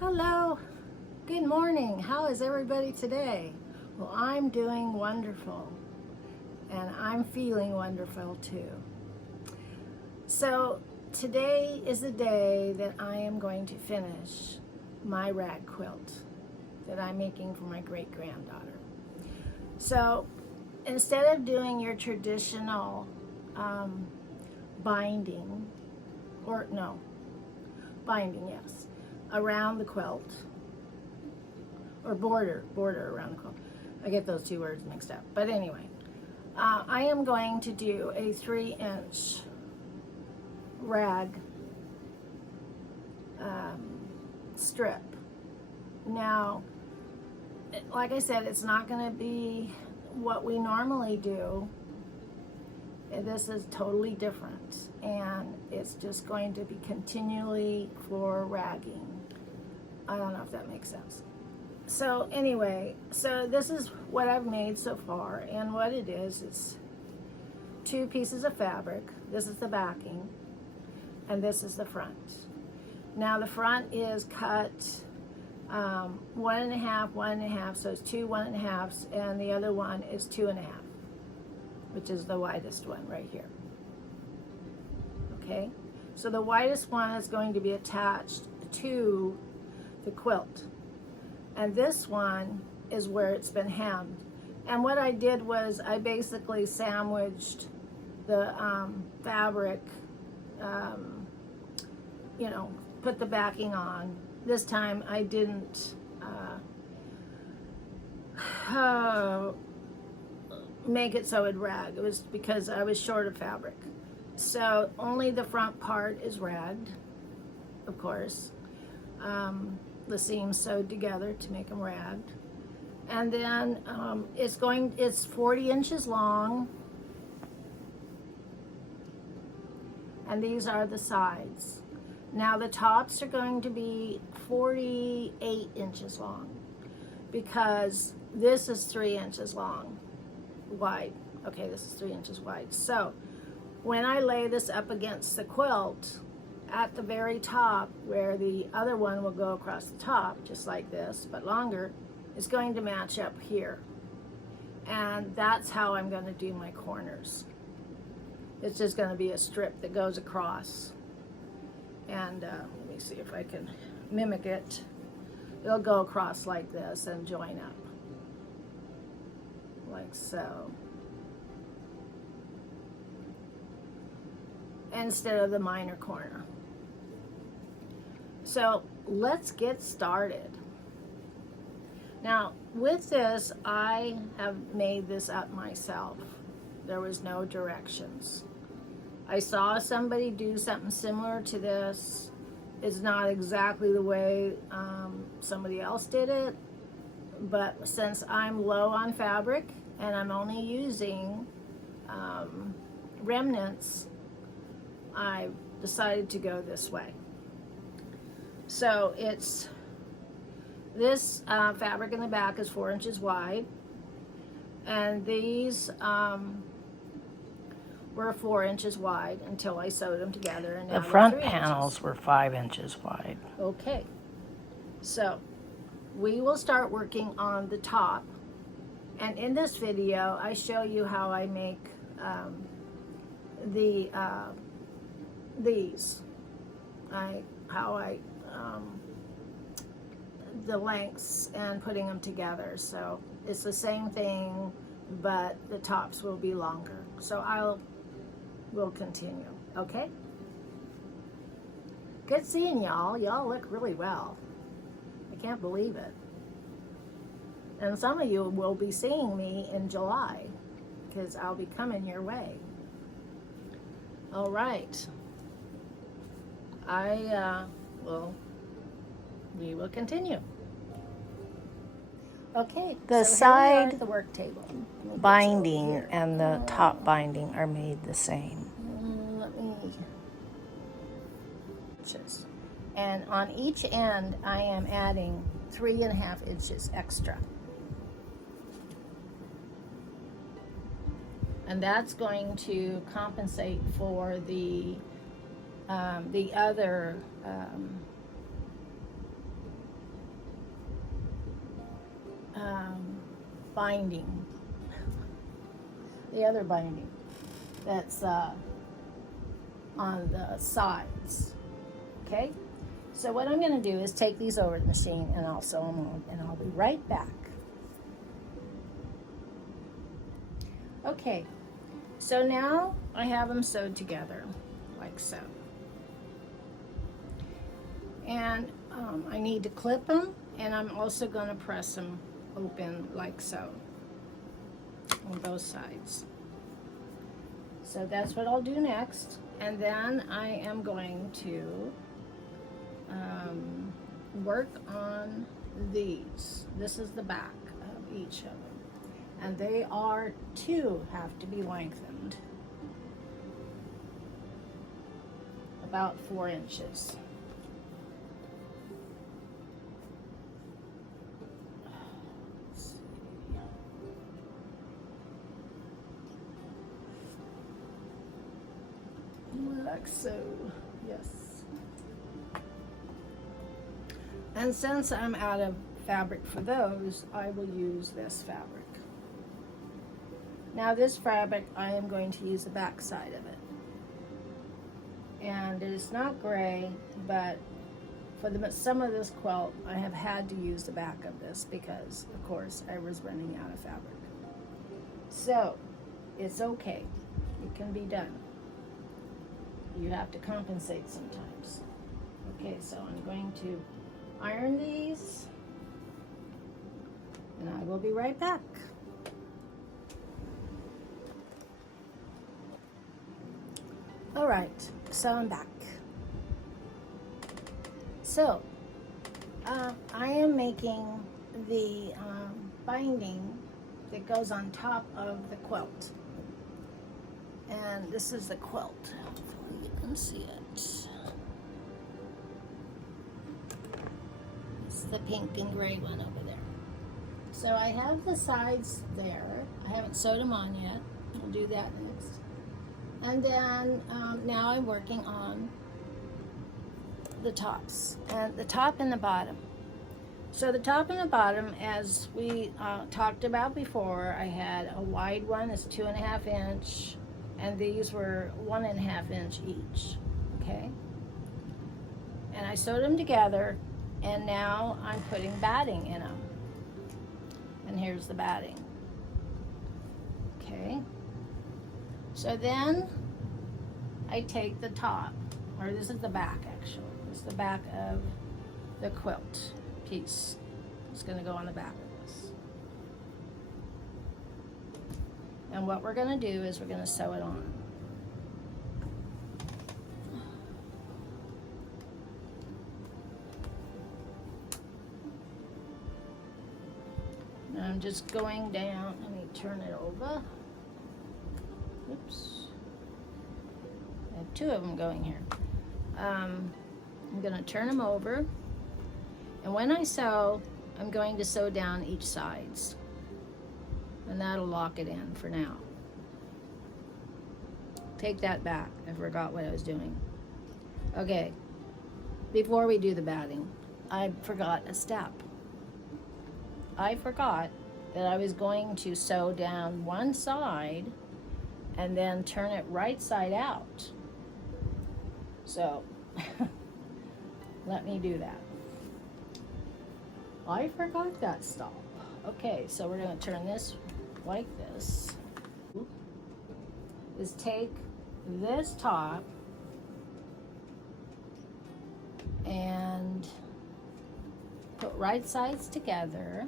Hello, good morning. How is everybody today? Well, I'm doing wonderful, and I'm feeling wonderful too. So today is the day that I am going to finish my rag quilt that I'm making for my great-granddaughter. So instead of doing your traditional binding, yes, around the quilt, or border around the quilt. I get those two words mixed up. But anyway, I am going to do a 3-inch rag strip. Now, like I said, it's not going to be what we normally do. This is totally different, and it's just going to be continually for ragging. I don't know if that makes sense. So anyway, so this is what I've made so far, and what it is, it's 2 pieces of fabric. This is the backing, and this is the front. Now the front is cut 1 1/2, 1 1/2, so it's 2 1 1/2s, and the other one is 2 1/2, which is the widest one right here. Okay, so the widest one is going to be attached to the quilt, and this one is where it's been hemmed. And what I did was I basically sandwiched the fabric, put the backing on. This time I didn't make it so it'd rag. It was because I was short of fabric. So only the front part is ragged, of course. The seams sewed together to make them ragged. And then it's 40 inches long. And these are the sides. Now the tops are going to be 48 inches long, because this is 3 inches wide. Okay, this is 3 inches wide. So when I lay this up against the quilt, at the very top, where the other one will go across the top, just like this, but longer, it's going to match up here. And that's how I'm going to do my corners. It's just going to be a strip that goes across. And let me see if I can mimic it. It'll go across like this and join up, like so, instead of the minor corner. So let's get started. Now with this, I have made this up myself. There was no directions. I saw somebody do something similar to this. It's not exactly the way somebody else did it, but since I'm low on fabric and I'm only using remnants, I've decided to go this way. So it's this fabric in the back is 4 inches wide, and these were 4 inches wide until I sewed them together. And the front panels were 5 inches wide. Okay, so we will start working on the top, and in this video I show you how I make these. The lengths and putting them together. So it's the same thing, but the tops will be longer. So we'll continue. Okay? Good seeing y'all. Y'all look really well. I can't believe it. And some of you will be seeing me in July, because I'll be coming your way. All right. We will continue. Okay, The so side here we are at the work table. binding and the top binding are made the same. And on each end, I am adding 3 1/2 inches extra. And that's going to compensate for the other binding, the other binding that's on the sides. Okay, so what I'm going to do is take these over to the machine and I'll sew them on, and I'll be right back. Okay, so now I have them sewed together like so, and I need to clip them, and I'm also going to press them open like so on both sides. So that's what I'll do next, and then I am going to work on these. This is the back of each of them, and they are have to be lengthened about 4 inches. Like so, yes. And since I'm out of fabric for those, I will use this fabric. Now this fabric, I am going to use the back side of it. And it is not gray, but for some of this quilt, I have had to use the back of this because, of course, I was running out of fabric. So, it's okay. It can be done. You have to compensate sometimes. Okay, so I'm going to iron these, and I will be right back. All right, so I'm back. So, I am making the binding that goes on top of the quilt. And this is the quilt. Hopefully you can see it. It's the pink and gray one over there. So I have the sides there. I haven't sewed them on yet. I'll do that next. And then now I'm working on the tops, and the top and the bottom. So the top and the bottom, as we talked about before, I had a wide one, it's 2.5 inch, and these were 1.5 inch each, okay? And I sewed them together, and now I'm putting batting in them. And here's the batting, okay? So then I take the top, or this is the back actually. This is the back of the quilt piece. It's gonna go on the back of this. And what we're gonna do is we're gonna sew it on. And I'm just going down, let me turn it over. Oops. I have 2 of them going here. I'm gonna turn them over. And when I sew, I'm going to sew down each sides. And that'll lock it in for now. Take that back, I forgot what I was doing. Okay, before we do the batting, I forgot a step. I forgot that I was going to sew down one side and then turn it right side out. So, let me do that. I forgot that step. Okay, so we're gonna turn this like this. Is take this top and put right sides together.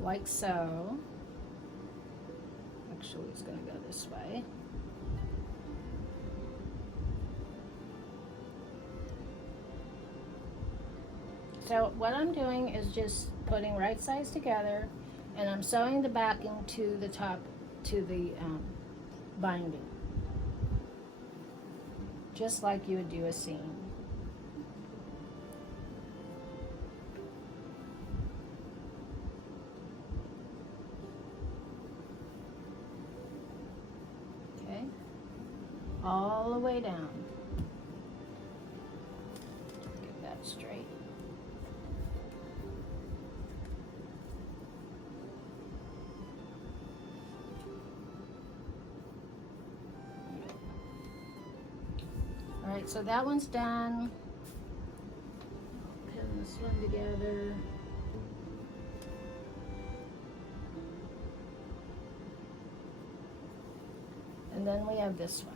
Like so. Actually, it's going to go this way. So what I'm doing is just putting right sides together, and I'm sewing the backing to the top, to the binding. Just like you would do a seam. All the way down. straight. All right, so that one's done. Pin this one together. And then we have this one.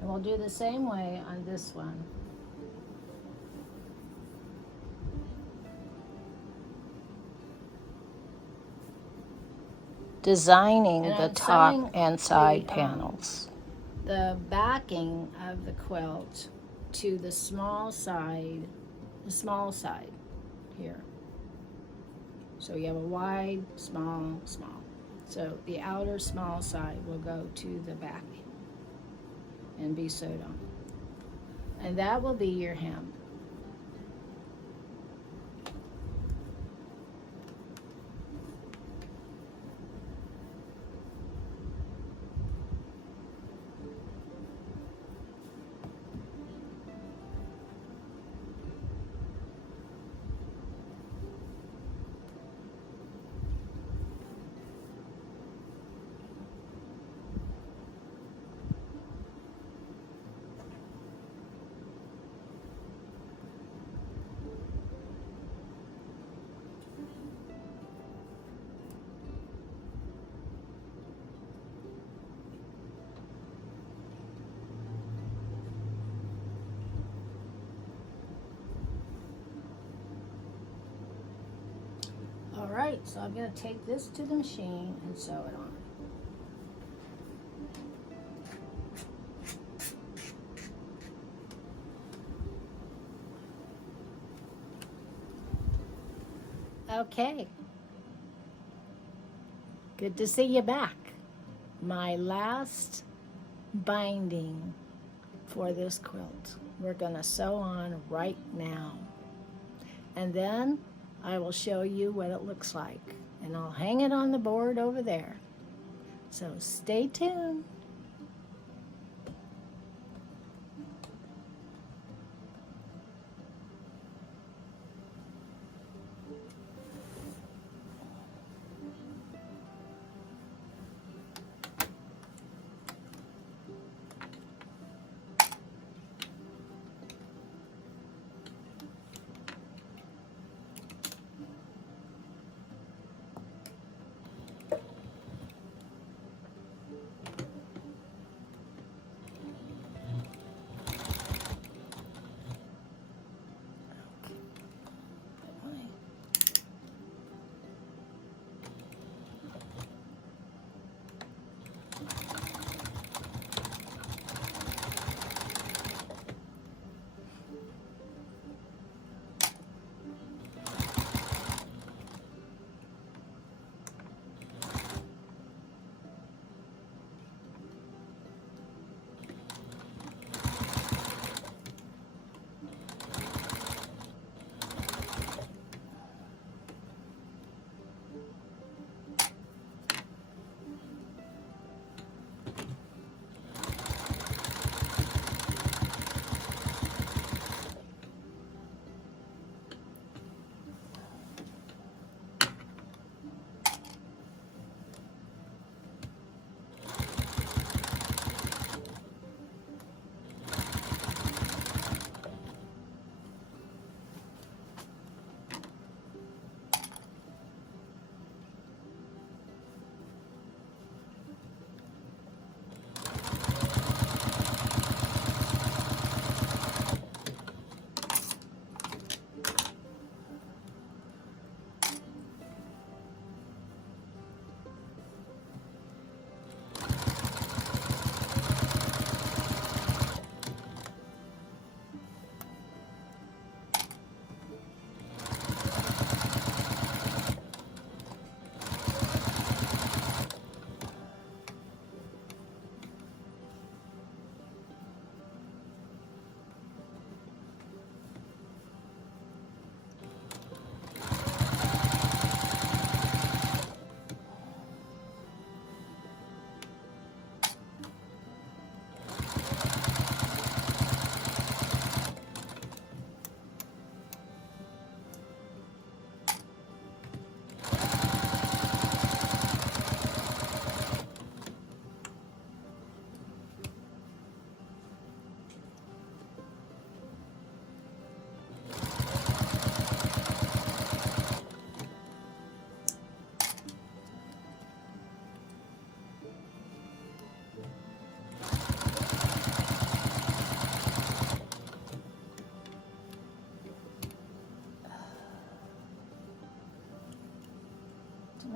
And we'll do the same way on this one. Designing And the I'm top sewing and side the, panels. The backing of the quilt to the small side here. So you have a wide, small, small. So the outer small side will go to the backing and be sewed on. And that will be your hem. All right, so I'm going to take this to the machine and sew it on. Okay. Good to see you back. My last binding for this quilt. We're going to sew on right now. And then I will show you what it looks like. And I'll hang it on the board over there. So stay tuned.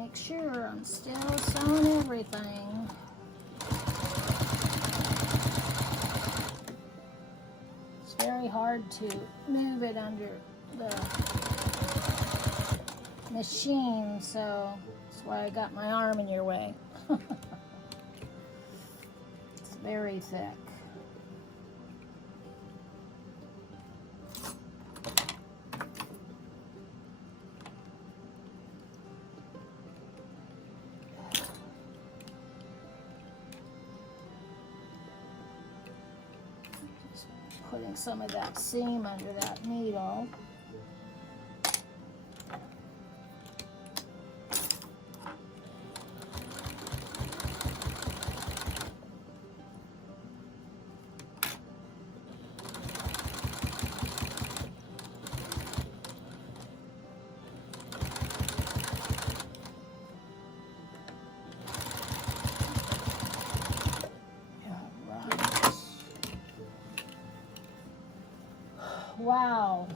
make sure I'm still sewing everything. It's very hard to move it under the machine, so that's why I got my arm in your way. It's very thick. Just putting some of that seam under that needle. Wow.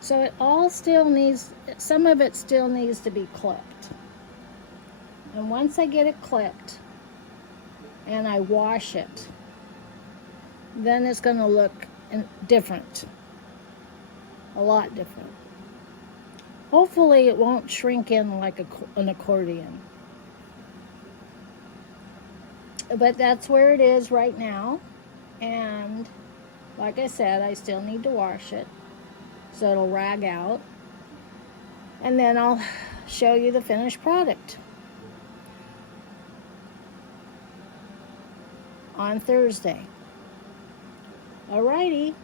So it all still needs, some of it still needs to be clipped. And once I get it clipped and I wash it, then it's going to look different. A lot different. Hopefully it won't shrink in like an accordion. But that's where it is right now. And like I said, I still need to wash it, so it'll rag out, and then I'll show you the finished product on Thursday. Alrighty.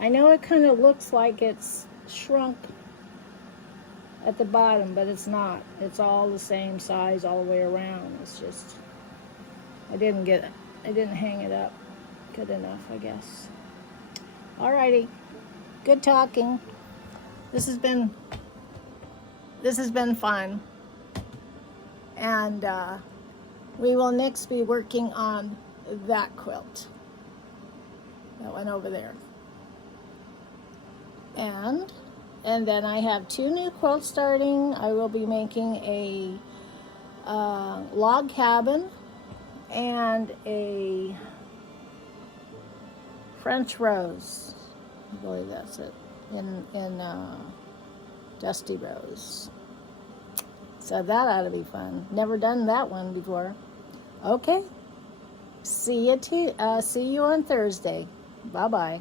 I know it kind of looks like it's shrunk at the bottom, but it's not. It's all the same size all the way around. It's just, I didn't hang it up good enough, I guess. Alrighty. Good talking. This has been fun. And we will next be working on that quilt. That one over there. And then I have 2 new quilts starting. I will be making a log cabin and a French rose. I believe that's it. In Dusty Rose. So that ought to be fun. Never done that one before. Okay. See you on Thursday. Bye-bye.